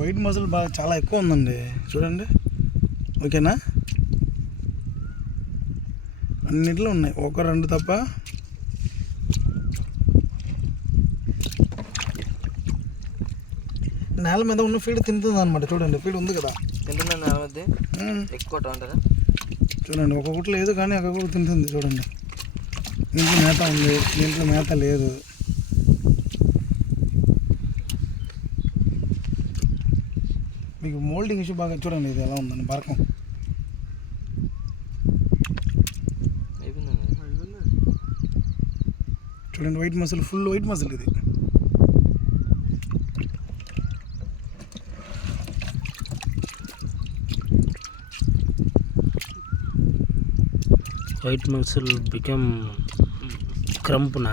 White muscle బాగా చాలా ఎక్కువ ఉందండి, చూడండి. ఓకేనా, అన్నిట్లో ఉన్నాయి, ఒక రెండు తప్ప. నేల మీద ఉన్న ఫీడ్ తింటుంది అనమాట. చూడండి, ఫీడ్ ఉంది కదా, తింటుందా నేల మధ్య ఎక్కువ అంటారా? చూడండి, ఒక్కొక్కటి లేదు కానీ ఒక్కొక్కటి తింటుంది. చూడండి, దీంట్లో మేత ఉంది, దీంట్లో మేత లేదు. మీకు మోల్డింగ్ ఇష్యూ బాగా చూడండి, ఇది ఎలా ఉందండి బరకం. చూడండి, white muscle, full white muscle ఇది. white muscle become crump na